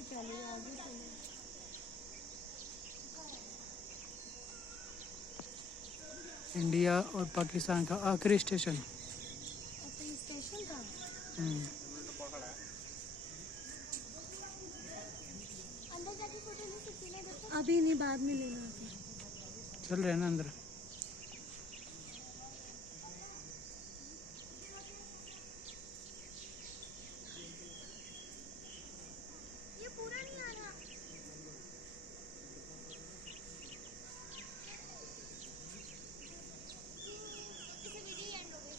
से पहले आगे चले। इंडिया और पाकिस्तान का आखिरी स्टेशन। अच्छा ये स्टेशन था। अंदर जाके फोटो ले सकती है ना? अभी नहीं, बाद में लेना। चल रहे हैं ना अंदर। ये पूरा नहीं आ रहा। इसे वीडियो एंड हो गई।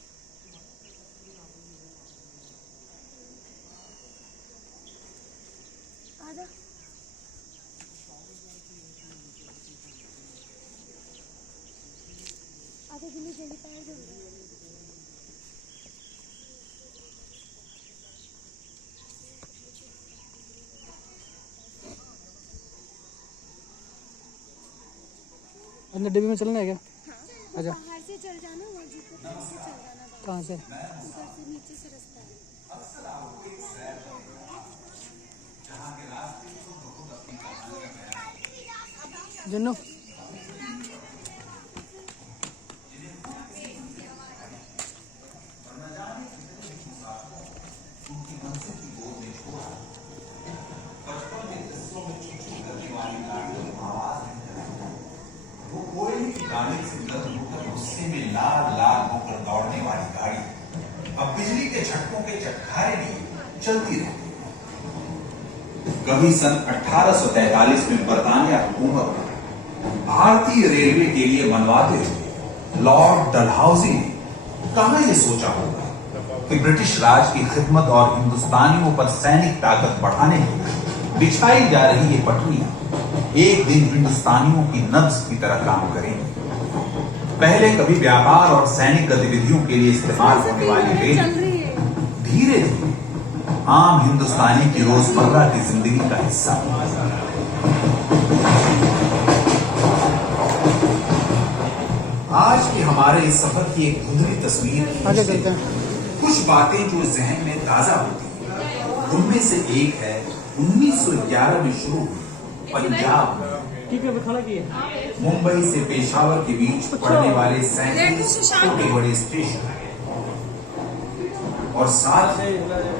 आजा। आजा जल्दी जल्दी पैर दो। अंदर डिब्बे में चलना है क्या? आजा। बाहर से चल जाना, मस्जिद के पास से चल जाना। कहाँ से? ऊपर से नीचे से रास्ता है। जन्नू गुस्से में लाल लाल होकर दौड़ने वाली गाड़ी अब बिजली के झटकों के चटखारे लिए चलती रहती है। कभी सन 1843 में बरतानिया हुकूमत ने भारतीय रेलवे के लिए बनवाते हुए लॉर्ड डलहौजी ने कहां यह सोचा होगा कि ब्रिटिश राज की खिदमत और हिंदुस्तानियों पर सैनिक ताकत बढ़ाने के लिए बिछाई जा रही ये पटरियां एक दिन हिंदुस्तानियों की नब्ज की तरह काम करेंगी। पहले कभी व्यापार और सैनिक गतिविधियों के लिए इस्तेमाल होने वाली रेल धीरे धीरे आम हिंदुस्तानी की रोजमर्रा की जिंदगी का हिस्सा। आज के हमारे इस सफर की एक धुंधली तस्वीर आगे चलते हैं। कुछ बातें जो जहन में ताजा होती हैं, उनमें से एक है 1911 में शुरू हुई पंजाब मुंबई से पेशावर के बीच पड़ने वाले 37 छोटे बड़े स्टेशन और साथ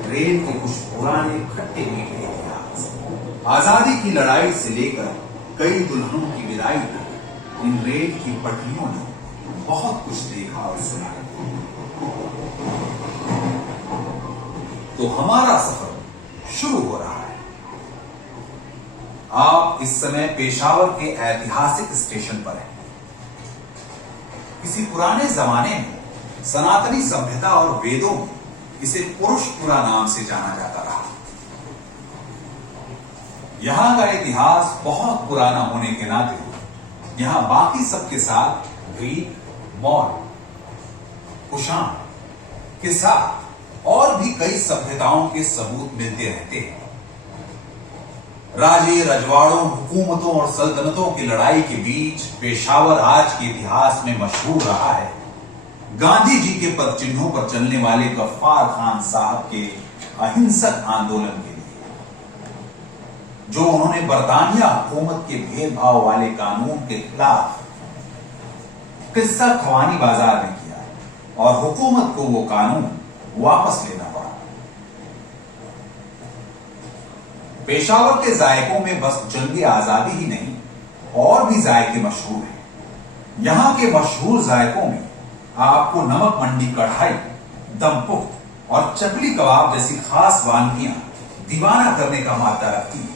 रेल के कुछ पुराने खट्टे मीठे इतिहास। आजादी की लड़ाई से लेकर कई दुल्हनों की विदाई तक इन रेल की पटरियों ने बहुत कुछ देखा और सुना। तो हमारा सफर शुरू हो रहा है। आप इस समय पेशावर के ऐतिहासिक स्टेशन पर हैं। किसी पुराने जमाने में सनातनी सभ्यता और वेदों में इसे पुरुषपुरा नाम से जाना जाता रहा। यहां का इतिहास बहुत पुराना होने के नाते यहां बाकी सबके साथ ग्रीक, मौर्य, कुषाण के साथ और भी कई सभ्यताओं के सबूत मिलते रहते हैं। राजे, रजवाड़ों, हुकूमतों और सल्तनतों की लड़ाई के बीच पेशावर आज के इतिहास में मशहूर रहा है गांधी जी के पद चिन्हों पर चलने वाले गफ्फार खान साहब के अहिंसक आंदोलन के लिए, जो उन्होंने बरतानिया हुकूमत के भेदभाव वाले कानून के खिलाफ किस्सा खवानी बाजार में किया और हुकूमत को वो कानून वापस लेना पड़ा। पेशावर के जायकों में बस जंग आजादी ही नहीं और भी जायके मशहूर हैं। यहां के मशहूर जायकों में आपको नमक मंडी कढ़ाई, दमपुख्त और चकली कबाब जैसी खास वानगियां दीवाना करने का मादा रखती है।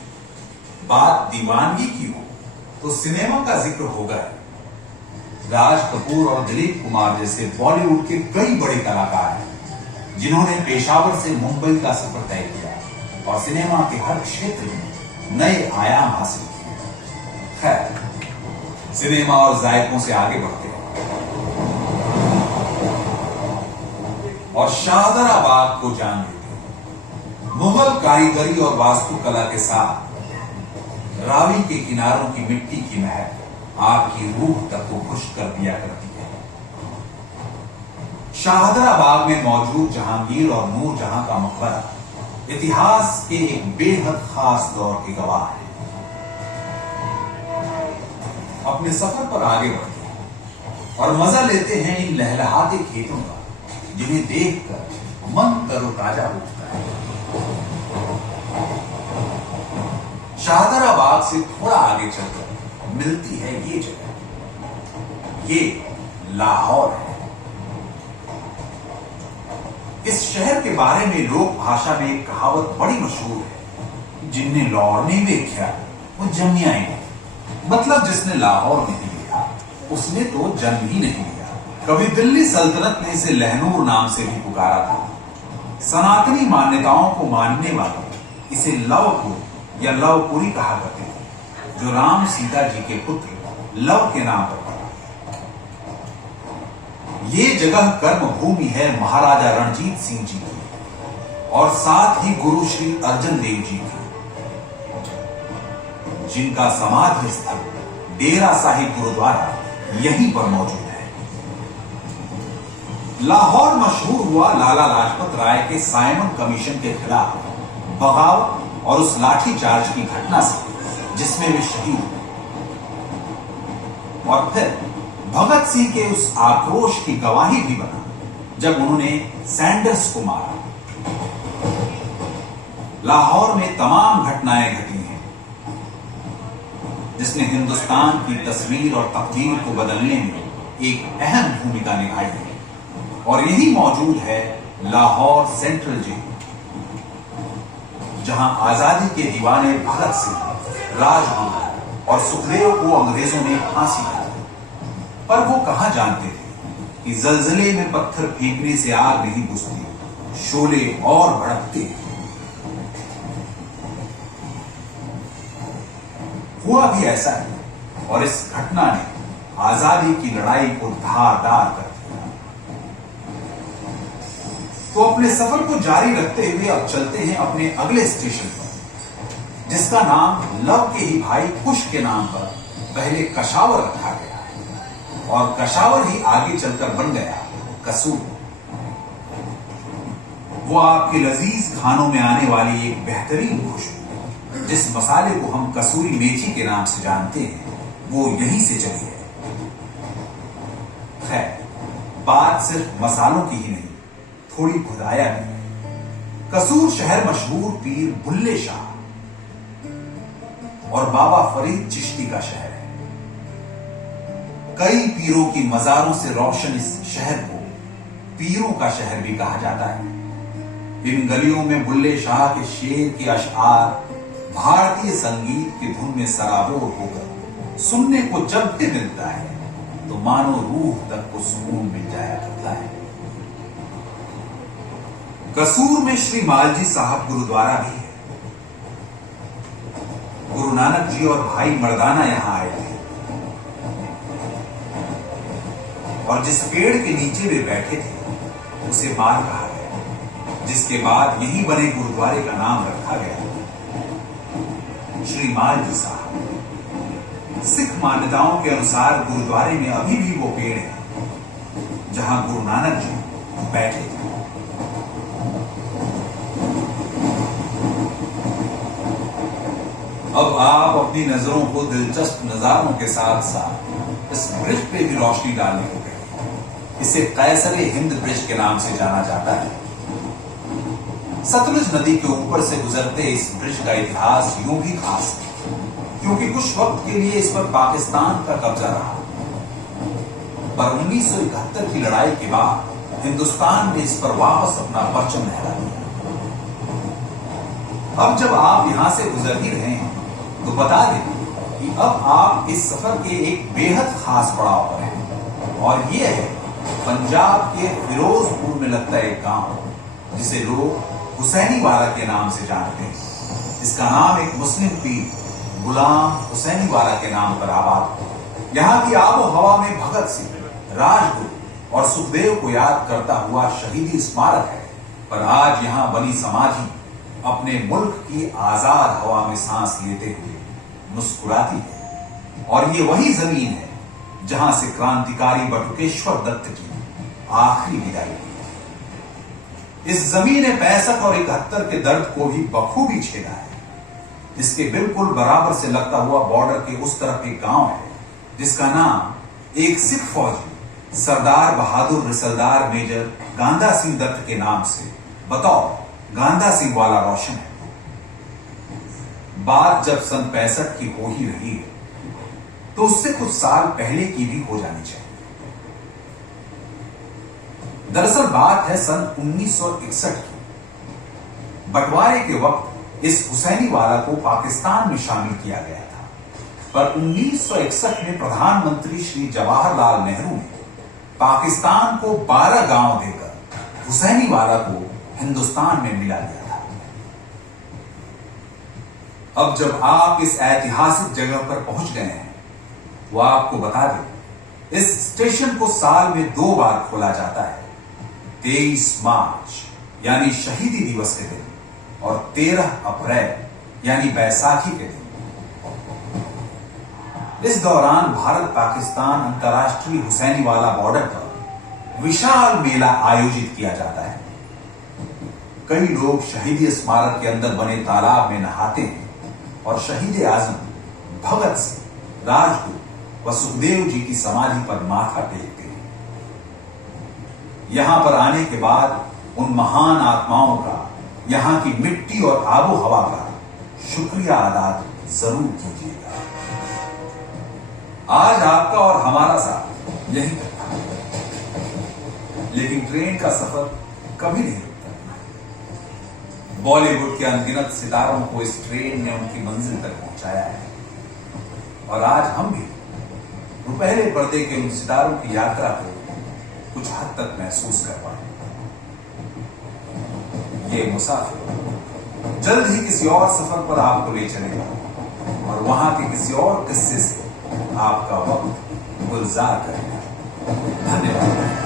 बात दीवानगी की हो तो सिनेमा का जिक्र होगा। राज कपूर और दिलीप कुमार जैसे बॉलीवुड के कई बड़े कलाकार हैं जिन्होंने पेशावर से मुंबई का सफर तय किया और सिनेमा के हर क्षेत्र में नए आयाम हासिल किए। खैर, सिनेमा और जायकों से आगे बढ़ते हैं और शाहदरा बाग को जान लेते हैं। मुगल कारीगरी और वास्तुकला के साथ रावी के किनारों की मिट्टी की महक आपकी रूह तक को खुश कर दिया करती है। शाहदरा बाग में मौजूद जहांगीर और नूरजहां का मकबरा इतिहास के एक बेहद खास दौर के गवाह हैं। अपने सफर पर आगे बढ़ते हैं और मजा लेते हैं इन लहलहाते खेतों का, जिन्हें देखकर मन तरोताजा उठता है। शाहदराबाद से थोड़ा आगे चलकर मिलती है ये जगह, ये लाहौर है। इस शहर के बारे में लोक भाषा में एक कहावत बड़ी मशहूर है, जिनने लाहौर नहीं देखा वो जमिया ही नहीं। मतलब जिसने लाहौर नहीं लिया उसने तो जन्म ही नहीं लिया। कभी दिल्ली सल्तनत ने इसे लहनूर नाम से भी पुकारा था। सनातनी मान्यताओं को मानने वाले इसे लवपुर या लवपुरी कहा करते थे, जो राम सीता जी के पुत्र लव के नाम पर पड़ा। ये जगह कर्म भूमि है महाराजा रणजीत सिंह जी की और साथ ही गुरु श्री अर्जन देव जी की, जिनका समाधि स्थल डेरा साहिब गुरुद्वारा यहीं पर मौजूद है। लाहौर मशहूर हुआ लाला लाजपत राय के साइमन कमीशन के खिलाफ बगावत और उस लाठीचार्ज की घटना से, जिसमें वे शहीद हुए, और फिर भगत सिंह के उस आक्रोश की गवाही भी बना जब उन्होंने सैंडर्स को मारा। लाहौर में तमाम घटनाएं घटी हैं जिसने हिंदुस्तान की तस्वीर और तकदीर को बदलने में एक अहम भूमिका निभाई है, और यही मौजूद है लाहौर सेंट्रल जेल, जहां आजादी के दीवाने भगत सिंह, राजगुरु और सुखदेव को अंग्रेजों ने फांसी दी। पर वो कहां जानते थे कि जलजले में पत्थर फेंकने से आग नहीं बुझती, शोले और भड़कते हैं। हुआ भी ऐसा है, और इस घटना ने आजादी की लड़ाई को धारदार कर दिया। तो अपने सफर को जारी रखते हुए अब चलते हैं अपने अगले स्टेशन पर, जिसका नाम लव के ही भाई कुश के नाम पर पहले कशावर रखा गया, और कशावर ही आगे चलकर बन गया कसूर। वो आपके लजीज खानों में आने वाली एक बेहतरीन खुशबू, जिस मसाले को हम कसूरी मेथी के नाम से जानते हैं, वो यहीं से चली है। खैर, बात सिर्फ मसालों की ही नहीं, थोड़ी खुदाया भी। कसूर शहर मशहूर पीर बुल्ले शाह और बाबा फरीद चिश्ती का शहर है। कई पीरों की मजारों से रोशन इस शहर को पीरों का शहर भी कहा जाता है। इन गलियों में बुल्ले शाह के शेर के अशआर भारतीय संगीत की धुन में सराबोर होकर सुनने को जब भी मिलता है तो मानो रूह तक को सुकून मिल जाया करता है। कसूर में श्री मालजी साहब गुरुद्वारा भी है। गुरु नानक जी और भाई मर्दाना यहां आए थे, और जिस पेड़ के नीचे वे बैठे थे उसे मार कहा गया, जिसके बाद यहीं बने गुरुद्वारे का नाम रखा गया श्री मालजी साहब। सिख मान्यताओं के अनुसार गुरुद्वारे में अभी भी वो पेड़ है जहां गुरु नानक जी बैठे थे। अब आप अपनी नजरों को दिलचस्प नजारों के साथ साथ इस ब्रिज पे भी रोशनी डालने को कहें। इसे कैसरे हिंद ब्रिज के नाम से जाना जाता है। सतलुज नदी के ऊपर से गुजरते इस ब्रिज का इतिहास यूं भी खास है, क्योंकि कुछ वक्त के लिए इस पर पाकिस्तान का कब्जा रहा, पर 1971 की लड़ाई के बाद हिंदुस्तान ने इस पर वापस अपना परचम लहरा दिया। अब जब आप यहां से गुजर ही रहे हैं तो बता दें कि अब आप इस सफर के एक बेहद खास पड़ाव पर हैं, और यह है पंजाब के फिरोजपुर में लगता एक गांव, जिसे लोग हुसैनी वाला के नाम से जानते हैं। इसका नाम एक मुस्लिम पीर गुलाम हुसैनी वाला के नाम पर आबाद है। यहाँ की आबो हवा में भगत सिंह, राजगुरु और सुखदेव को याद करता हुआ शहीदी स्मारक है, पर आज यहाँ बनी समाधि अपने मुल्क की आजाद हवा में सांस लेते हुए मुस्कुराती है, और ये वही जमीन है जहां से क्रांतिकारी बटुकेश्वर दत्त की आखिरी विदाई हुई। इस जमीन 65 और 71 के दर्द को भी बखूबी छेड़ा है। इसके बिल्कुल बराबर से लगता हुआ बॉर्डर के उस तरफ एक गांव है जिसका नाम एक सिख फौजी सरदार बहादुर रिसलदार मेजर गांधा सिंह दत्त के नाम से बतौर गांधा सिंह वाला रोशन है। बात जब सन 65 की हो ही रही है तो उससे कुछ साल पहले की भी हो जानी चाहिए। दरअसल बात है सन 1961 की। बंटवारे के वक्त इस हुसैनी वाला को पाकिस्तान में शामिल किया गया था, पर 1961 में प्रधानमंत्री श्री जवाहरलाल नेहरू ने पाकिस्तान को 12 गांव देकर हुसैनी वाला को हिंदुस्तान में मिला दिया था। अब जब आप इस ऐतिहासिक जगह पर पहुंच गए हैं तो आपको बता दें, इस स्टेशन को साल में 2 बार खोला जाता है, 23 मार्च यानी शहीदी दिवस के दिन और 13 अप्रैल यानी बैसाखी के दिन। इस दौरान भारत पाकिस्तान अंतर्राष्ट्रीय हुसैनी वाला बॉर्डर पर विशाल मेला आयोजित किया जाता है। कई लोग शहीदी स्मारक के अंदर बने तालाब में नहाते हैं और शहीद आजम भगत सिंह, राजगुरु व सुखदेव जी की समाधि पर माथा टेकते हैं। यहां पर आने के बाद उन महान आत्माओं का, यहां की मिट्टी और आबो हवा का शुक्रिया अदा जरूर कीजिएगा। आज आपका और हमारा साथ यही करता है, लेकिन ट्रेन का सफर कभी नहीं रुकता। बॉलीवुड के अनगिनत सितारों को इस ट्रेन ने उनकी मंजिल तक पहुंचाया है और आज हम भी रुपहले पर्दे के उन सितारों की यात्रा को कुछ हद तक महसूस कर पाए। ये मुसाफिर जल्द ही किसी और सफर पर आपको ले चलेगा और वहां के किसी और किस्से से आपका वक्त गुलजार करेगा। धन्यवाद।